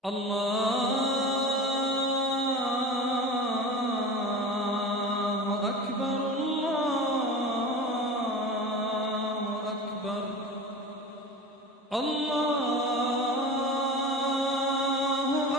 الله أكبر الله أكبر الله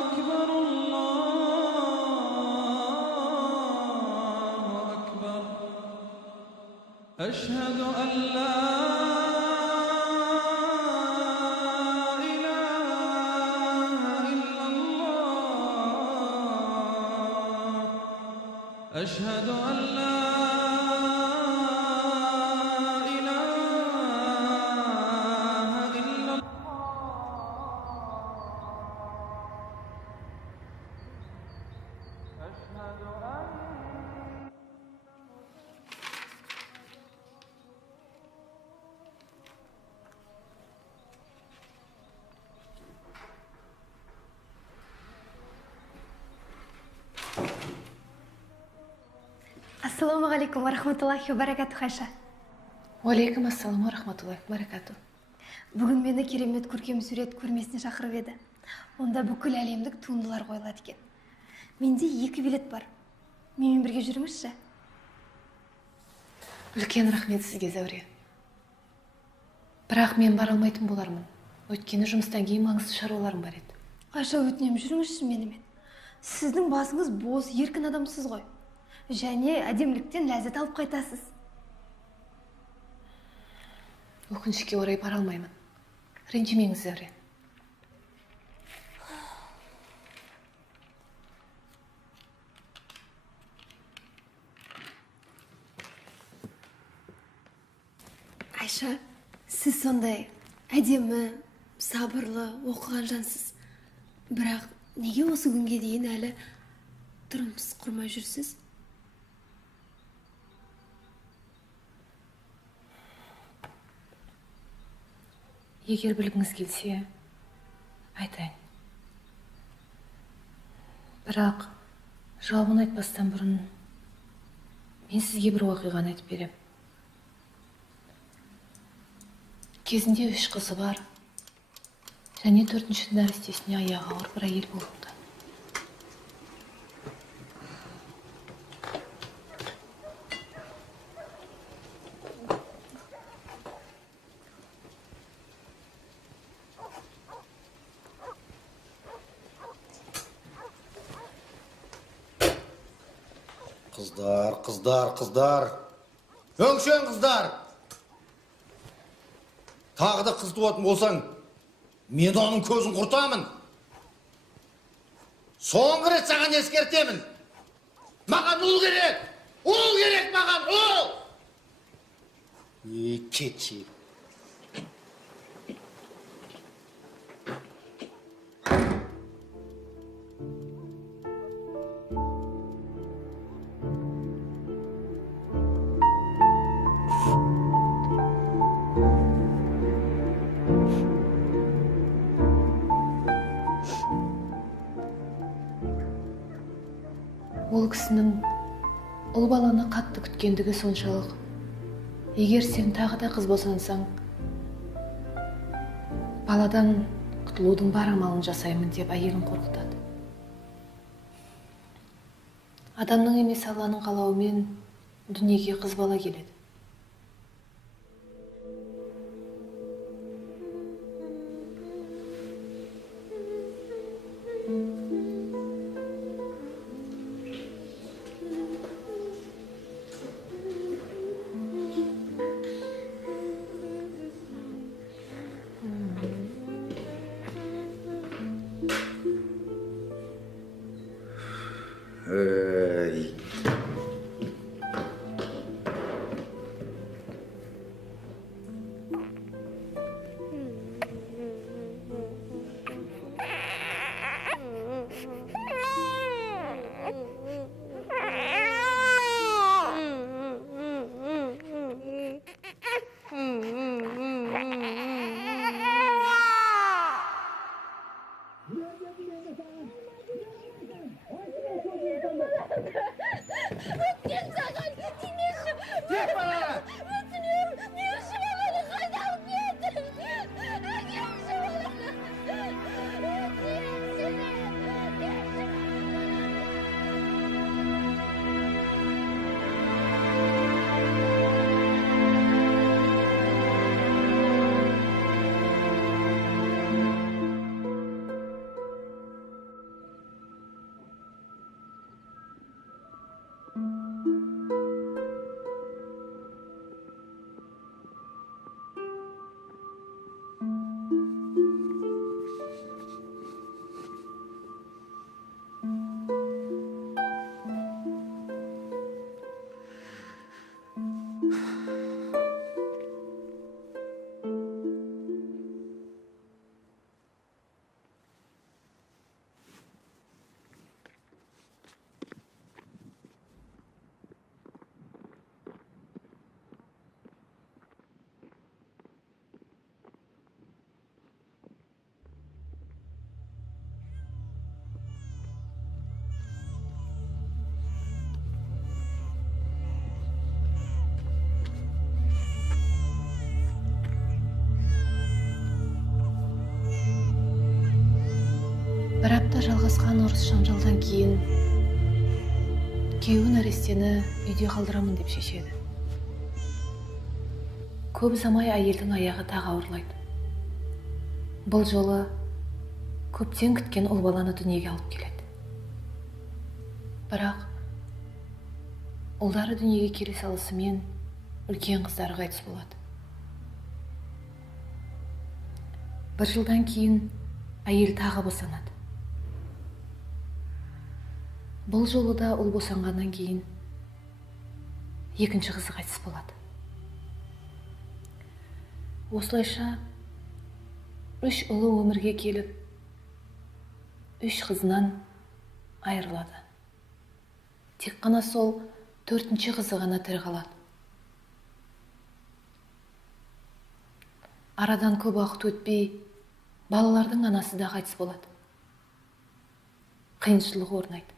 أكبر الله أكبر أشهد أن لا أشهد أن لا إله إلا الله. أشهد أن Ассаламу алейкум ва рахматуллахи ва баракату, Хайша. Уалейкум ассалам ва рахматуллахи ва баракату. Бүгін мені керемет көркем сурет көрмесіне шақырып еді. Онда бүкіл әлемдік туындылар қойылады екен. Менде 2 билет бар. Менімен бірге жүріңізші. Үлкен рахмет сізге, Зәуре. Бірақ мен бара алмайтын болармын. Өйткені жұмыстан кейін маңызды шаруаларым бар еді. Айша, өтінем, жүріңізші менімен. Сіздің басыңыз бос, еркін адамсыз ғой. Және әдеміліктен ләззат алып қайтасыз. Өкінішке орай бара алмаймын. Ренжімеңіз, Зәуре. Айша, сіз сондай әдемі, сабырлы, оқыған жансыз. Бірақ неге осы күнге дейін әлі тұрмыс құрмай жүрсіз? Егер білгіңіз келсе, айтайын. Бірақ жауабын айтпастан бұрын мен сізге бір оқиғаны айтып берем. Кезінде 3 қызы бар, және 4-ші нәрестесіне аяғы ауыр бір әйел болыпты. Қыздар. Өңшен қыздар. Тағы да қыз туатын болсаң, мен оның көзін құртамын. Соңғы рет саған ескертемін. Маған ұл керек. Ұл керек маған, ұл. Кетші. Ол кісінің ұл баланы қатты күткендігі соншалық. Егер сен тағы да қыз босансаң, баладан құтылудың бар амалын жасаймын деп әйелін қорқытады. Адамның емес Алланың қалауымен дүниеге қыз бала келеді. отбасыда жалғасқан ұрыс жанжалдан кейін күйеуі нәрестені үйде қалдырамын деп шешеді. Көп ұзамай әйелдің аяғы тағы ауырлайды. Бұл жолы көптен күткен ұл баланы дүниеге алып келеді. Бірақ ұлдары дүниеге келе салысымен үлкен қыздары қайтыс болады. Бір жылдан кейін әйел тағы босанады. Бұл жолы да ұл босанғаннан кейін екінші қызы қайтыс болады. Осылайша 3 ұлы өмірге келіп, 3 қызынан айырылады. Тек қана сол 4-ші қызы ғана тірі қалады. Арадан көп уақыт өтпей, балалардың анасы да қайтыс болады. Қиыншылық орнайды.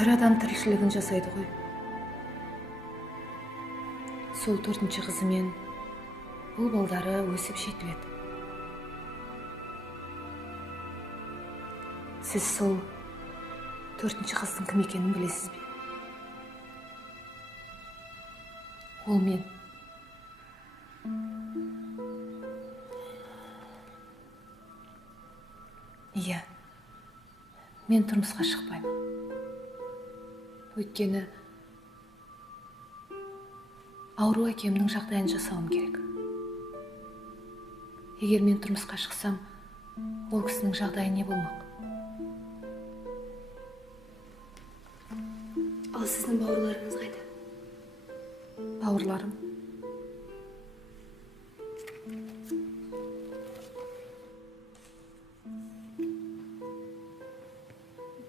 Тірі адам тіршілігін жасайды ғой. Сол 4-ші қызымен бұл балдары өсіп жетіледі. Сіз сол 4-ші қыздың кім екенін білесіз бе? Ол мен. Иә, мен тұрмысқа шықпаймын. Өйткені ауру әкемнің жағдайын жасауым керек. Егер мен тұрмысқа шықсам, ол кісінің жағдайы не болмақ? Ал сіздің бауырларыңыз қайда? Бауырларым?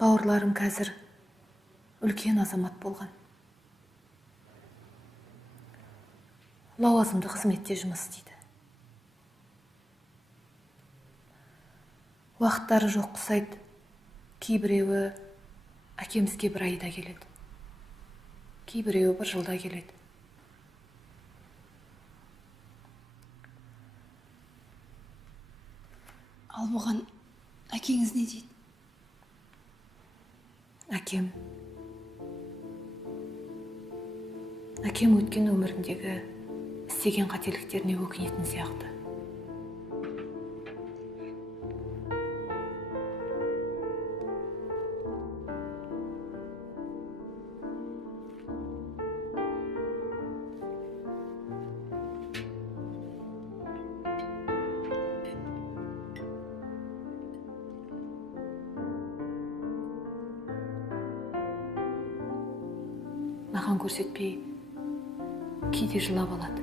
Бауырларым қазір үлкен азамат болған. Лауазымды қызметте жұмыс істейді. Уақыттары жоқ құсайды. Кейбіреуі әкемізге 1 айда келеді. Кейбіреуі 1 жылда келеді. Ал бұған әкеңіз не дейді? Әкем өткен өміріндегі істеген қателіктеріне өкінетін сияқты. Маған көрсетпей, кейде жылап алады.